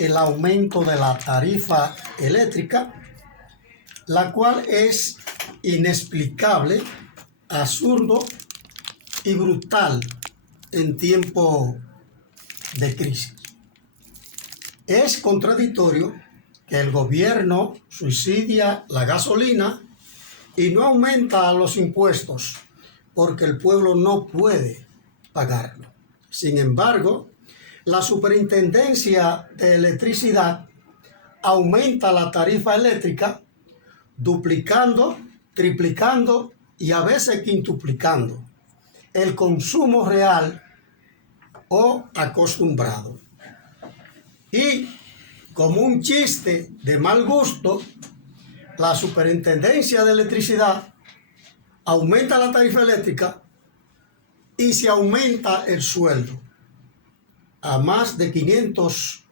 el aumento de la tarifa eléctrica, la cual es inexplicable, absurdo y brutal en tiempo de crisis. Es contradictorio que el gobierno subsidia la gasolina y no aumenta los impuestos porque el pueblo no puede pagarlo. Sin embargo, la Superintendencia de Electricidad aumenta la tarifa eléctrica duplicando, triplicando y a veces quintuplicando el consumo real o acostumbrado. Y como un chiste de mal gusto, la Superintendencia de Electricidad aumenta la tarifa eléctrica y se aumenta el sueldo a más de 500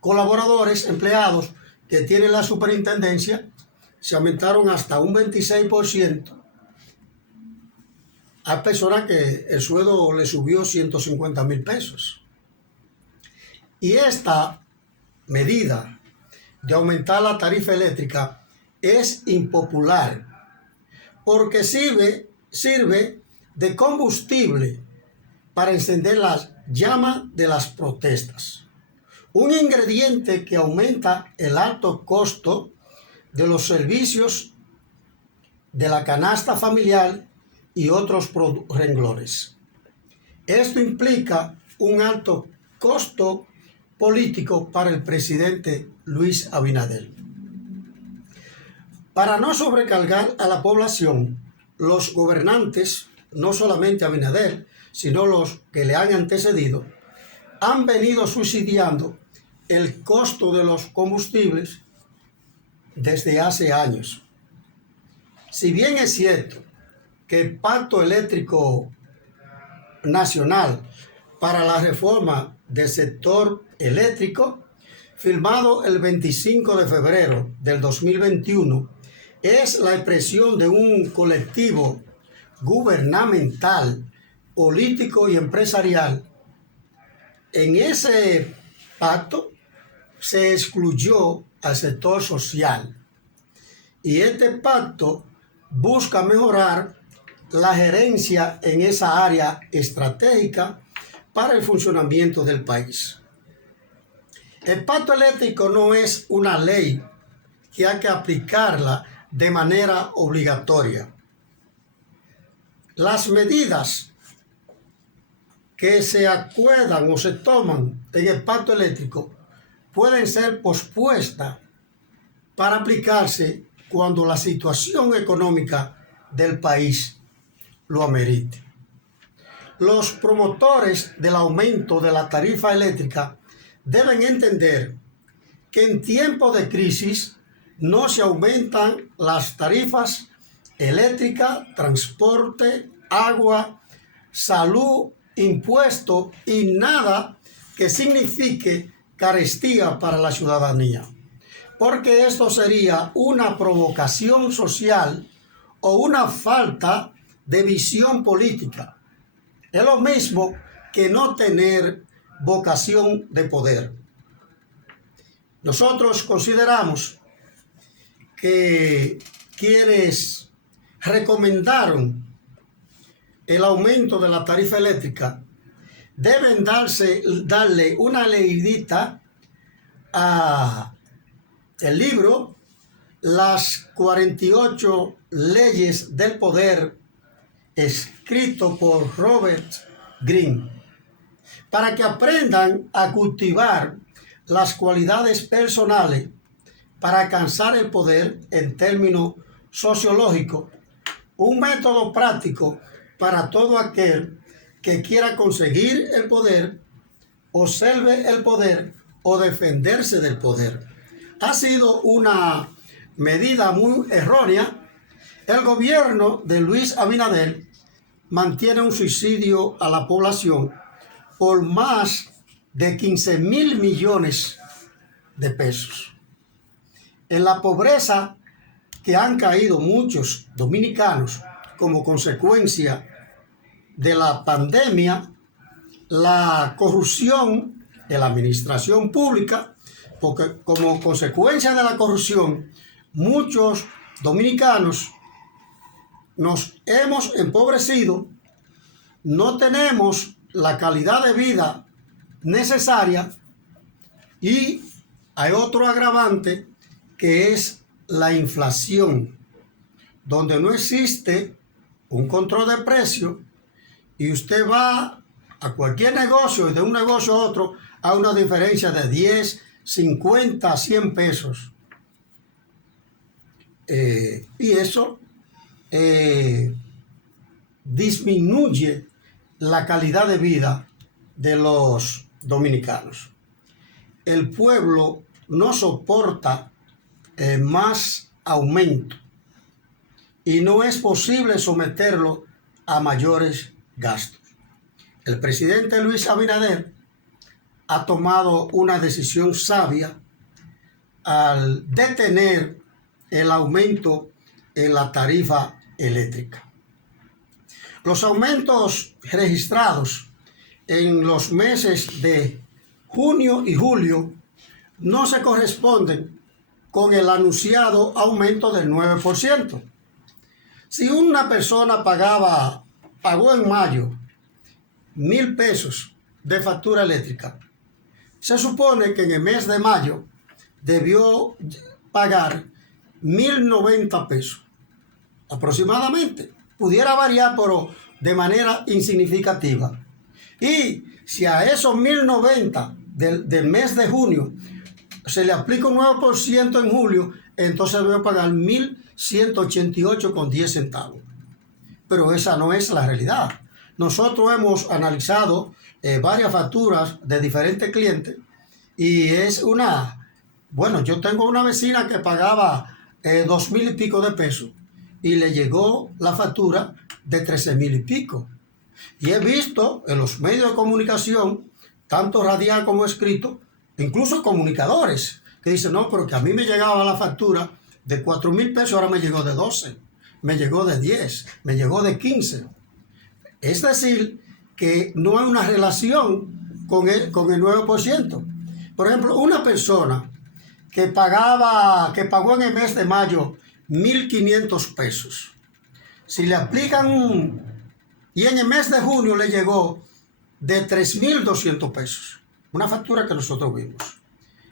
colaboradores, empleados que tiene la superintendencia, se aumentaron hasta un 26%. Hay personas que el sueldo le subió 150,000 pesos. Y esta medida de aumentar la tarifa eléctrica es impopular porque sirve de combustible para encender las llamas de las protestas. Un ingrediente que aumenta el alto costo de los servicios de la canasta familiar y otros renglones. Esto implica un alto costo político para el presidente Luis Abinader. Para no sobrecargar a la población, los gobernantes, no solamente Abinader, sino los que le han antecedido, han venido subsidiando el costo de los combustibles desde hace años. Si bien es cierto que el Pacto Eléctrico Nacional para la Reforma del Sector Eléctrico, firmado el 25 de febrero del 2021, es la expresión de un colectivo gubernamental, político y empresarial. En ese pacto se excluyó al sector social y este pacto busca mejorar la gerencia en esa área estratégica para el funcionamiento del país. El pacto eléctrico no es una ley que hay que aplicarla de manera obligatoria. Las medidas que se acuerdan o se toman en el pacto eléctrico pueden ser pospuestas para aplicarse cuando la situación económica del país lo amerite. Los promotores del aumento de la tarifa eléctrica deben entender que en tiempos de crisis no se aumentan las tarifas eléctrica, transporte, agua, salud, impuestos y nada que signifique carestía para la ciudadanía, porque esto sería una provocación social o una falta de visión política. Es lo mismo que no tener vocación de poder. Nosotros consideramos que quienes recomendaron el aumento de la tarifa eléctrica deben darle una leidita a el libro Las 48 leyes del poder, escrito por Robert Greene, para que aprendan a cultivar las cualidades personales para alcanzar el poder en términos sociológicos, un método práctico para todo aquel que quiera conseguir el poder, observe el poder o defenderse del poder. Ha sido una medida muy errónea. El gobierno de Luis Abinader mantiene un subsidio a la población por más de 15,000 millones de pesos. En la pobreza que han caído muchos dominicanos como consecuencia de la pandemia, la corrupción en la administración pública, porque como consecuencia de la corrupción, muchos dominicanos nos hemos empobrecido, no tenemos la calidad de vida necesaria y hay otro agravante que es la inflación, donde no existe un control de precios y usted va a cualquier negocio y de un negocio a otro a una diferencia de 10, 50, 100 pesos. Y eso disminuye la calidad de vida de los dominicanos. El pueblo no soporta más aumento y no es posible someterlo a mayores gastos. El presidente Luis Abinader ha tomado una decisión sabia al detener el aumento en la tarifa eléctrica. Los aumentos registrados en los meses de junio y julio no se corresponden con el anunciado aumento del 9%. Si una persona pagó en mayo 1,000 pesos de factura eléctrica, se supone que en el mes de mayo debió pagar 1,090 pesos aproximadamente. Pudiera variar, pero de manera insignificativa. Y si a esos 1,090 del mes de junio se le aplica un 9% en julio, entonces debe pagar 1,188,10 centavos. Pero esa no es la realidad. Nosotros hemos analizado varias facturas de diferentes clientes y es bueno, yo tengo una vecina que pagaba 2,000 y pico de pesos y le llegó la factura de 13,000 y pico. Y he visto en los medios de comunicación, tanto radial como escrito, incluso comunicadores, que dicen, no, pero que a mí me llegaba la factura de 4,000 pesos, ahora me llegó de 12, me llegó de 10, me llegó de 15. Es decir, que no hay una relación con el 9%. Por ejemplo, una persona que pagó en el mes de mayo 1,500 pesos. Si le aplican y en el mes de junio le llegó de 3,200 pesos. Una factura que nosotros vimos.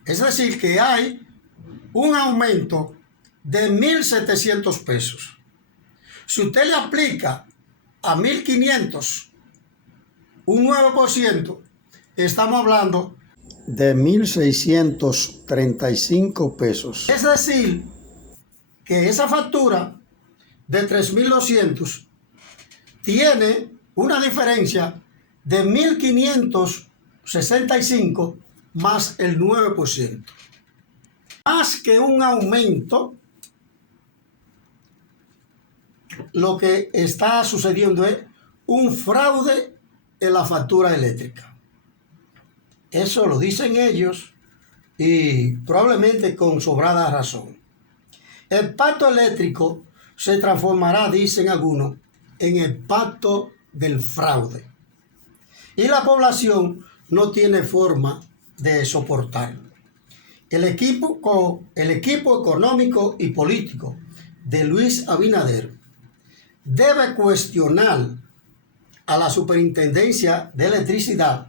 Es decir, que hay un aumento de 1,700 pesos. Si usted le aplica a 1,500 un 9%, estamos hablando de 1,635 pesos. Es decir, que esa factura de 3,200 tiene una diferencia de 1,565 más el 9%. Más que un aumento, lo que está sucediendo es un fraude en la factura eléctrica. Eso lo dicen ellos y probablemente con sobrada razón. El pacto eléctrico se transformará, dicen algunos, en el pacto del fraude. Y la población no tiene forma de soportarlo. El equipo económico y político de Luis Abinader debe cuestionar a la Superintendencia de Electricidad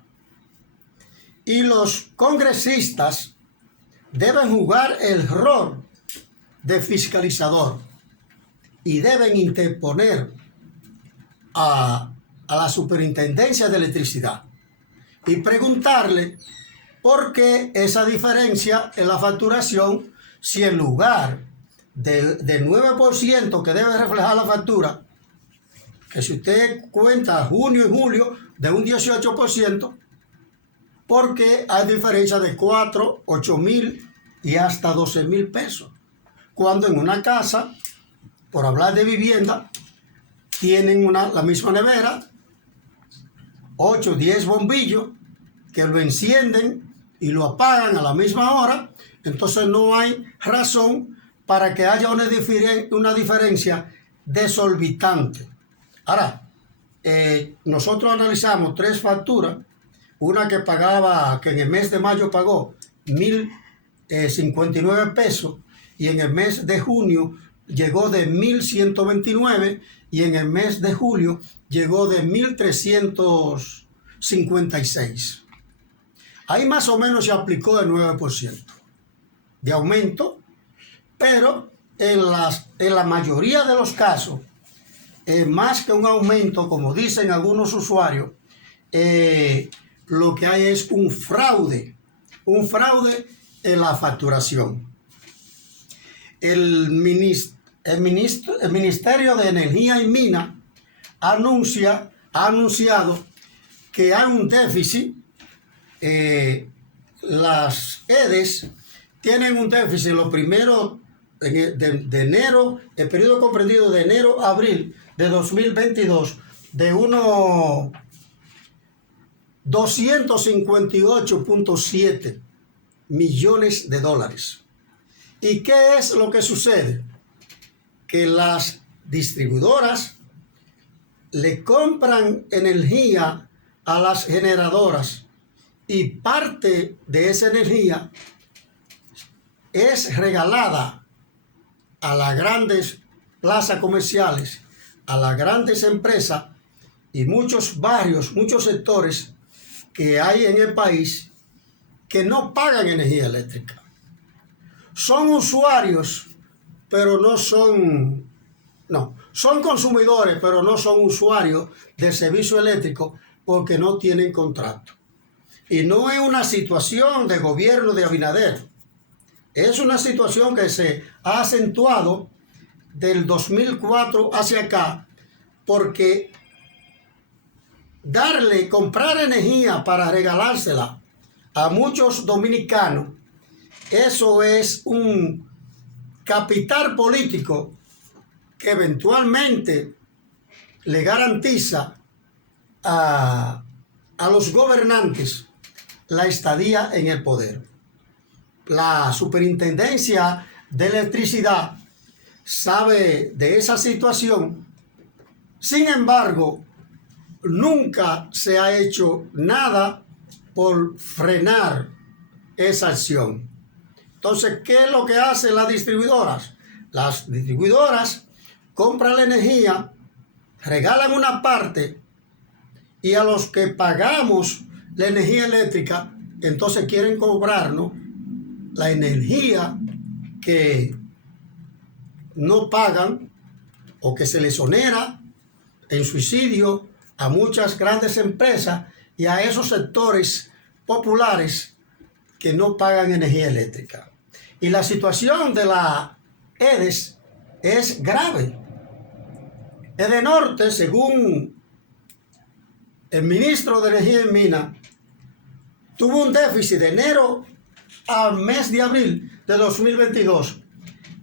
y los congresistas deben jugar el rol de fiscalizador y deben interponer a la Superintendencia de Electricidad y preguntarle por qué esa diferencia en la facturación, si en lugar del 9% que debe reflejar la factura, que si usted cuenta junio y julio de un 18%, porque hay diferencia de 4, 8,000 y hasta 12,000 pesos. Cuando en una casa, por hablar de vivienda, tienen la misma nevera, 8, 10 bombillos que lo encienden y lo apagan a la misma hora, entonces no hay razón para que haya una diferencia desorbitante. Ahora, nosotros analizamos 3 facturas, una que pagaba, que en el mes de mayo pagó 1.059 pesos, y en el mes de junio llegó de 1.129, y en el mes de julio llegó de 1.356. Ahí más o menos se aplicó el 9% de aumento, pero en la mayoría de los casos, más que un aumento, como dicen algunos usuarios, lo que hay es un fraude en la facturación. El Ministerio de Energía y Minas ha anunciado que hay un déficit. Las EDES tienen un déficit los primeros de enero, el periodo comprendido de enero a abril de 2022, de unos 258.7 millones de dólares. ¿Y qué es lo que sucede? Que las distribuidoras le compran energía a las generadoras, y parte de esa energía es regalada a las grandes plazas comerciales, a las grandes empresas y muchos barrios, muchos sectores que hay en el país que no pagan energía eléctrica. Son usuarios, pero son consumidores, pero no son usuarios del servicio eléctrico porque no tienen contrato. Y no es una situación de gobierno de Abinader. Es una situación que se ha acentuado del 2004 hacia acá, porque comprar energía para regalársela a muchos dominicanos, eso es un capital político que eventualmente le garantiza a los gobernantes la estadía en el poder. La Superintendencia de Electricidad sabe de esa situación. Sin embargo, nunca se ha hecho nada por frenar esa acción. Entonces, ¿qué es lo que hacen las distribuidoras? Las distribuidoras compran la energía, regalan una parte, y a los que pagamos la energía eléctrica, entonces quieren cobrarnos la energía que no pagan o que se les onera en subsidio a muchas grandes empresas y a esos sectores populares que no pagan energía eléctrica. Y la situación de la EDES es grave. Edenorte, según el ministro de Energía y Minas, tuvo un déficit de enero al mes de abril de 2022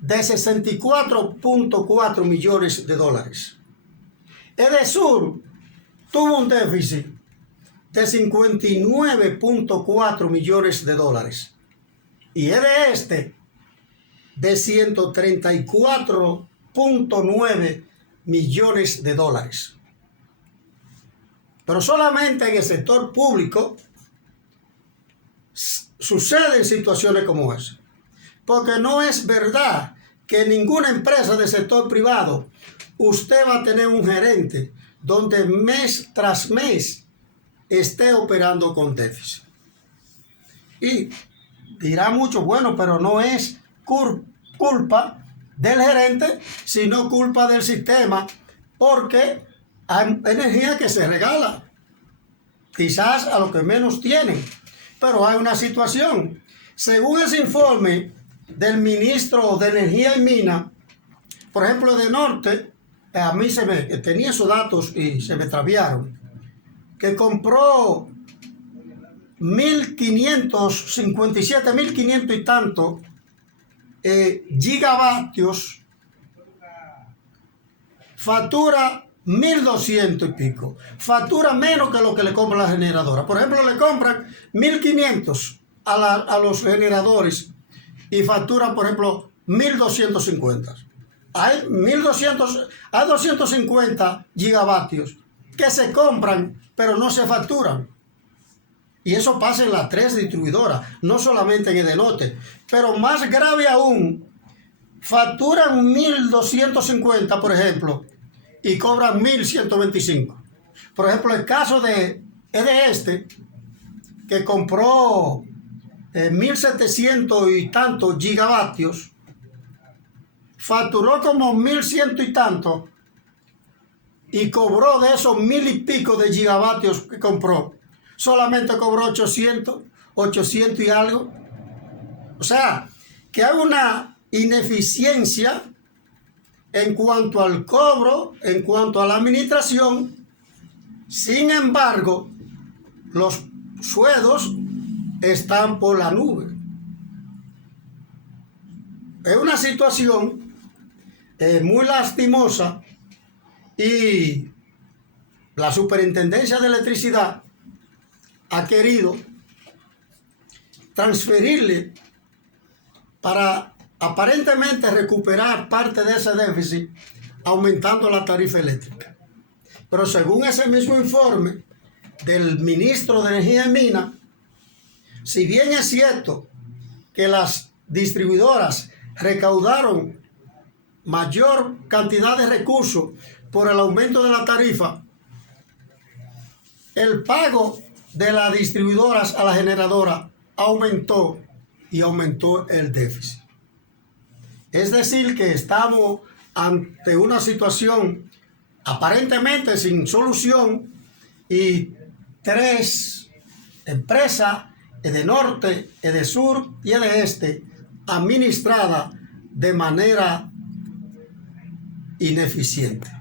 de 64.4 millones de dólares. Edesur tuvo un déficit de 59.4 millones de dólares. Y Edeste de 134.9 millones de dólares. Pero solamente en el sector público suceden situaciones como esa. Porque no es verdad que en ninguna empresa del sector privado usted va a tener un gerente donde mes tras mes esté operando con déficit. Y dirá mucho, bueno, pero no es culpa del gerente, sino culpa del sistema, porque hay energía que se regala, quizás a los que menos tienen, pero hay una situación. Según ese informe del ministro de Energía y Minas, por ejemplo, de Norte, a mí tenía esos datos y se me extraviaron, que compró 1.557 y tanto gigavatios, factura 1.200 y pico, factura menos que lo que le compra la generadora. Por ejemplo, le compran 1.500 a los generadores y facturan, por ejemplo, 1.250. Hay 250 gigavatios que se compran, pero no se facturan. Y eso pasa en las 3 distribuidoras, no solamente en Edenorte. Pero más grave aún, facturan 1.250, por ejemplo, y cobran 1.125. Por ejemplo, el caso de Edeste, que compró 1.700 y tantos gigavatios, facturó como 1.100 y tanto, y cobró de esos 1.000 y pico de gigavatios que compró, solamente cobró 800 y algo. O sea, que hay una ineficiencia en cuanto al cobro, en cuanto a la administración. Sin embargo, los sueldos están por la nube. Es una situación muy lastimosa, y la Superintendencia de Electricidad ha querido transferirle para aparentemente recuperar parte de ese déficit, aumentando la tarifa eléctrica. Pero según ese mismo informe del ministro de Energía y Minas, si bien es cierto que las distribuidoras recaudaron mayor cantidad de recursos por el aumento de la tarifa, el pago de las distribuidoras a la generadora aumentó, y aumentó el déficit. Es decir, que estamos ante una situación aparentemente sin solución, y 3 empresas, Edenorte, Edesur y Edeste, administradas de manera ineficiente.